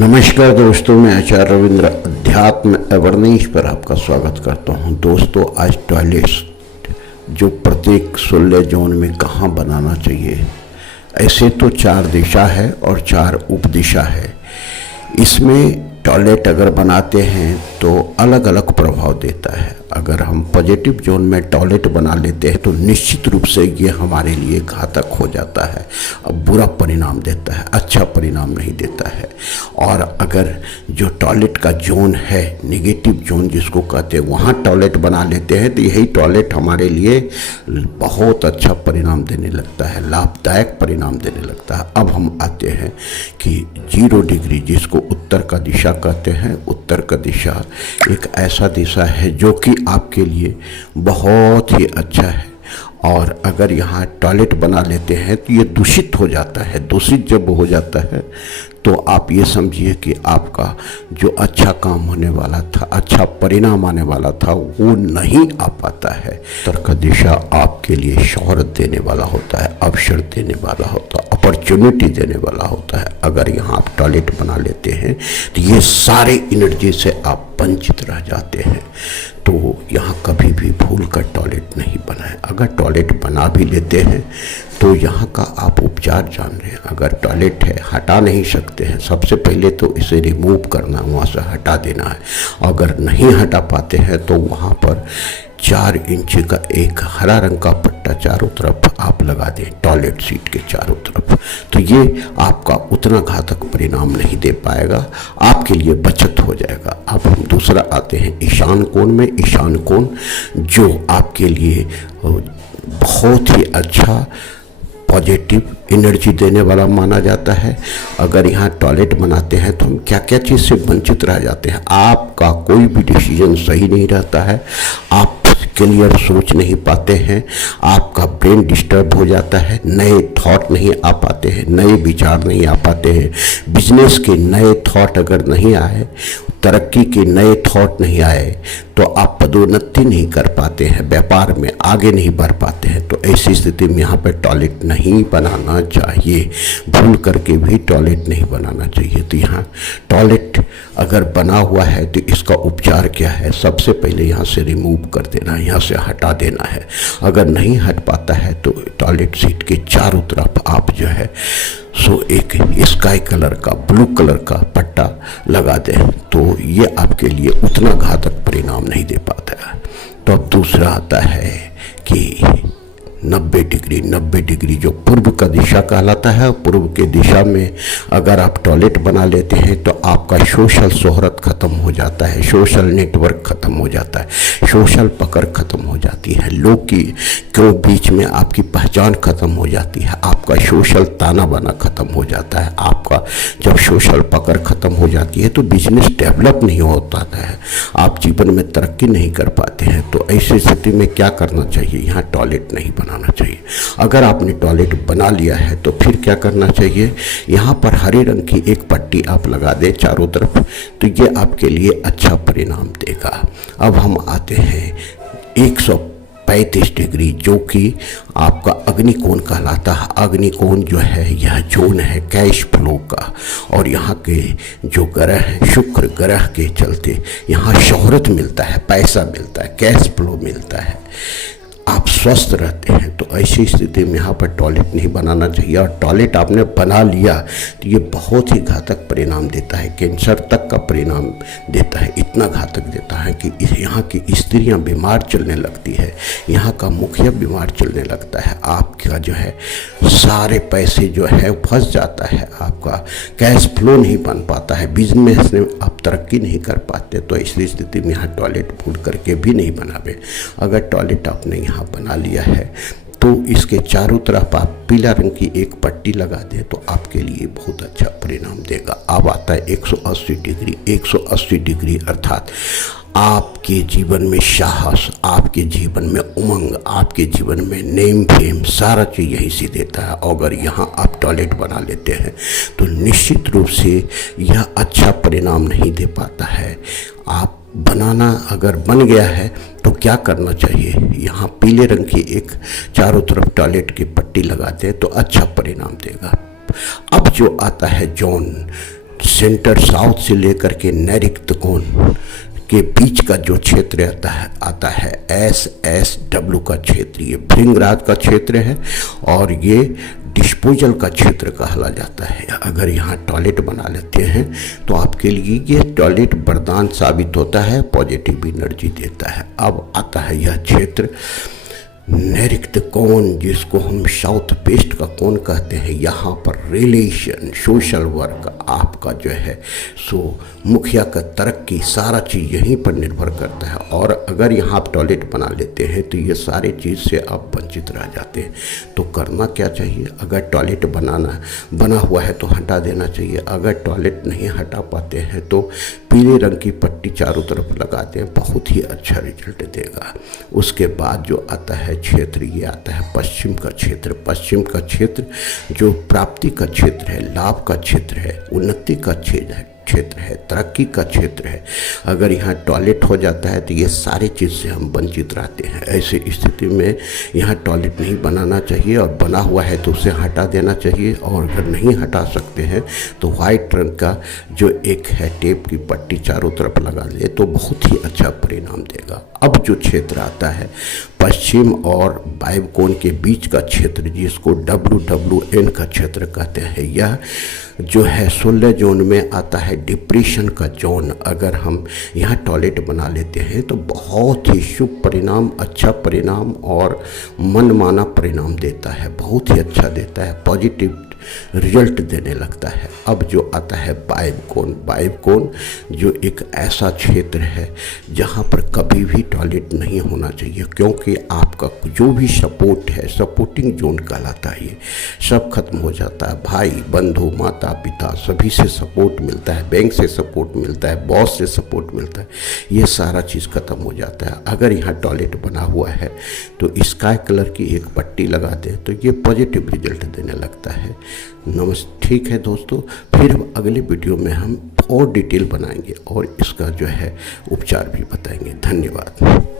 नमस्कार दोस्तों, मैं आचार्य रविंद्र अध्यात्म अवर्नेश पर आपका स्वागत करता हूं। दोस्तों, आज टॉयलेट जो प्रत्येक 16 जोन में कहाँ बनाना चाहिए। ऐसे तो 4 दिशा है और 4 उपदिशा है। इसमें टॉयलेट अगर बनाते हैं तो अलग अलग प्रभाव देता है। अगर हम पॉजिटिव जोन में टॉयलेट बना लेते हैं तो निश्चित रूप से ये हमारे लिए घातक हो जाता है, अब बुरा परिणाम देता है, अच्छा परिणाम नहीं देता है। और अगर जो टॉयलेट का जोन है, नेगेटिव जोन जिसको कहते हैं, वहाँ टॉयलेट बना लेते हैं तो यही टॉयलेट हमारे लिए बहुत अच्छा परिणाम देने लगता है, लाभदायक परिणाम देने लगता है। अब हम आते हैं कि 0 डिग्री जिसको उत्तर का दिशा कहते हैं। उत्तर का दिशा एक ऐसा दिशा है जो कि आपके लिए बहुत ही अच्छा है। और अगर यहाँ टॉयलेट बना लेते हैं तो ये दूषित हो जाता है। दूषित जब हो जाता है तो आप ये समझिए कि आपका जो अच्छा काम होने वाला था, अच्छा परिणाम आने वाला था, वो नहीं आ पाता है। उत्तर का दिशा आपके लिए शोहरत देने वाला होता है, अवसर देने वाला होता है, अपॉर्चुनिटी देने वाला होता है। अगर यहाँ आप टॉयलेट बना लेते हैं तो ये सारे एनर्जी से आप वंचित रह जाते हैं। तो यहाँ कभी भी भूल कर टॉयलेट नहीं बनाएं। अगर टॉयलेट बना भी लेते हैं तो यहाँ का आप उपचार जान रहे हैं। अगर टॉयलेट है, हटा नहीं सकते हैं, सबसे पहले तो इसे रिमूव करना, वहाँ से हटा देना है। अगर नहीं हटा पाते हैं तो वहाँ पर 4 इंच का एक हरा रंग का पट्टा चारों तरफ आप लगा दें, टॉयलेट सीट के चारों तरफ। तो ये आपका उतना घातक परिणाम नहीं दे पाएगा, आपके लिए बचत हो जाएगा। अब हम दूसरा आते हैं ईशान कोण में। ईशान कोण जो आपके लिए बहुत ही अच्छा पॉजिटिव एनर्जी देने वाला माना जाता है। अगर यहाँ टॉयलेट बनाते हैं तो हम क्या क्या चीज़ से वंचित रह जाते हैं। आपका कोई भी डिसीजन सही नहीं रहता है, आप क्लियर सोच नहीं पाते हैं, आपका ब्रेन डिस्टर्ब हो जाता है, नए थॉट नहीं आ पाते हैं, नए विचार नहीं आ पाते हैं। बिजनेस के नए थॉट अगर नहीं आए, तरक्की के नए थॉट नहीं आए तो आप पदोन्नति नहीं कर पाते हैं, व्यापार में आगे नहीं बढ़ पाते हैं। तो ऐसी स्थिति में यहाँ पर टॉयलेट नहीं बनाना चाहिए, भूल करके भी टॉयलेट नहीं बनाना चाहिए। तो यहाँ टॉयलेट अगर बना हुआ है तो इसका उपचार क्या है? सबसे पहले यहाँ से रिमूव कर देना है, यहाँ से हटा देना है। अगर नहीं हट पाता है तो टॉयलेट सीट के चारों तरफ आप जो है सो एक स्काई कलर का, ब्लू कलर का पट्टा लगा दें तो ये आपके लिए उतना घातक परिणाम नहीं दे पाता है। तो अब दूसरा आता है कि 90 डिग्री जो पूर्व का दिशा कहलाता है। पूर्व के दिशा में अगर आप टॉयलेट बना लेते हैं तो आपका सोशल शोहरत ख़त्म हो जाता है, सोशल नेटवर्क ख़त्म हो जाता है, सोशल पकड़ ख़त्म हो जाती है, लोग की क्यों बीच में आपकी पहचान ख़त्म हो जाती है, आपका सोशल ताना बाना ख़त्म हो जाता है। आपका जब सोशल पकड़ ख़त्म हो जाती है तो बिजनेस डेवलप नहीं होता है, आप जीवन में तरक्की नहीं कर पाते हैं। तो ऐसी स्थिति में क्या करना चाहिए? यहाँ टॉयलेट नहीं बनाना चाहिए। अगर आपने टॉयलेट बना लिया है तो फिर क्या करना चाहिए? यहाँ पर हरे रंग की एक पट्टी आप लगा दें चारों तरफ, तो ये आपके लिए अच्छा परिणाम देगा। अब हम आते हैं 135 डिग्री जो कि आपका अग्निकोण कहलाता है। अग्निकोण जो है यह जोन है कैश फ्लो का, और यहाँ के जो ग्रह हैं, शुक्र ग्रह के चलते यहाँ शोहरत मिलता है, पैसा मिलता है, कैश फ्लो मिलता है, आप स्वस्थ रहते हैं। तो ऐसी स्थिति में यहाँ पर टॉयलेट नहीं बनाना चाहिए। और टॉयलेट आपने बना लिया तो ये बहुत ही घातक परिणाम देता है, कैंसर तक का परिणाम देता है। इतना घातक देता है कि यहाँ की स्त्रियाँ बीमार चलने लगती है, यहाँ का मुखिया बीमार चलने लगता है, आपका जो है सारे पैसे जो है फंस जाता है, आपका कैश फ्लो नहीं बन पाता है, बिजनेस में आप तरक्की नहीं कर पाते। तो ऐसी स्थिति में यहाँ टॉयलेट भूल करके भी नहीं बनावे। अगर टॉयलेट आपने यहाँ बना लिया है तो इसके चारों तरफ आप पीला रंग की एक पट्टी लगा दें तो आपके लिए बहुत अच्छा परिणाम देगा। अब आता है 180 डिग्री। 180 डिग्री अर्थात आपके जीवन में साहस, आपके जीवन में उमंग, आपके जीवन में नेम फेम, सारा चीज़ यहीं से देता है। अगर यहाँ आप टॉयलेट बना लेते हैं तो निश्चित रूप से यह अच्छा परिणाम नहीं दे पाता है। आप बनाना अगर बन गया है तो क्या करना चाहिए? यहाँ पीले रंग की एक चारों तरफ टॉयलेट की पट्टी लगा दें तो अच्छा परिणाम देगा। अब जो आता है जोन सेंटर साउथ से लेकर के नैऋत्य कोण के बीच का जो क्षेत्र आता है SSW का क्षेत्र, ये भृंगराज का क्षेत्र है और ये डिस्पोजल का क्षेत्र कहला जाता है। अगर यहाँ टॉयलेट बना लेते हैं तो आपके लिए ये टॉयलेट वरदान साबित होता है, पॉजिटिव एनर्जी देता है। अब आता है यह क्षेत्र नैऋत्य कोण, जिसको हम साउथ वेस्ट का कोण कहते हैं। यहाँ पर रिलेशन, सोशल वर्क, आपका जो है सो मुखिया का तरक्की, सारा चीज़ यहीं पर निर्भर करता है। और अगर यहाँ आप टॉयलेट बना लेते हैं तो ये सारे चीज़ से आप वंचित रह जाते हैं। तो करना क्या चाहिए? अगर टॉयलेट बना हुआ है तो हटा देना चाहिए। अगर टॉयलेट नहीं हटा पाते हैं तो पीले रंग की पट्टी चारों तरफ लगाते हैं, बहुत ही अच्छा रिजल्ट देगा। उसके बाद जो आता है क्षेत्र, ये आता है पश्चिम का क्षेत्र। पश्चिम का क्षेत्र जो प्राप्ति का क्षेत्र है, लाभ का क्षेत्र है, उन्नति का क्षेत्र है, तरक्की का क्षेत्र है। अगर यहाँ टॉयलेट हो जाता है तो ये सारे चीज़ से हम वंचित रहते हैं। ऐसी स्थिति में यहाँ टॉयलेट नहीं बनाना चाहिए और बना हुआ है तो उसे हटा देना चाहिए। और अगर नहीं हटा सकते हैं तो वाइट रंग का जो एक है टेप की पट्टी चारों तरफ लगा ले तो बहुत ही अच्छा परिणाम देगा। अब जो क्षेत्र आता है पश्चिम और वायव्य कोण के बीच का क्षेत्र, जिसको WWN का क्षेत्र कहते हैं, यह जो है 16 जोन में आता है डिप्रेशन का जोन। अगर हम यहाँ टॉयलेट बना लेते हैं तो बहुत ही शुभ परिणाम, अच्छा परिणाम और मनमाना परिणाम देता है, बहुत ही अच्छा देता है, पॉजिटिव रिजल्ट देने लगता है। अब जो आता है वायव्य कोण, वायव्य कोण जो एक ऐसा क्षेत्र है जहाँ पर कभी भी टॉयलेट नहीं होना चाहिए, क्योंकि आपका जो भी सपोर्ट है, सपोर्टिंग जोन कहलाता है, ये सब खत्म हो जाता है। भाई बंधु माता पिता सभी से सपोर्ट मिलता है, बैंक से सपोर्ट मिलता है, बॉस से सपोर्ट मिलता है, ये सारा चीज़ खत्म हो जाता है। अगर यहाँ टॉयलेट बना हुआ है तो स्काई कलर की एक पट्टी लगा दें तो ये पॉजिटिव रिजल्ट देने लगता है। नमस्ते। ठीक है दोस्तों, फिर अगले वीडियो में हम और डिटेल बनाएंगे और इसका जो है उपचार भी बताएंगे। धन्यवाद।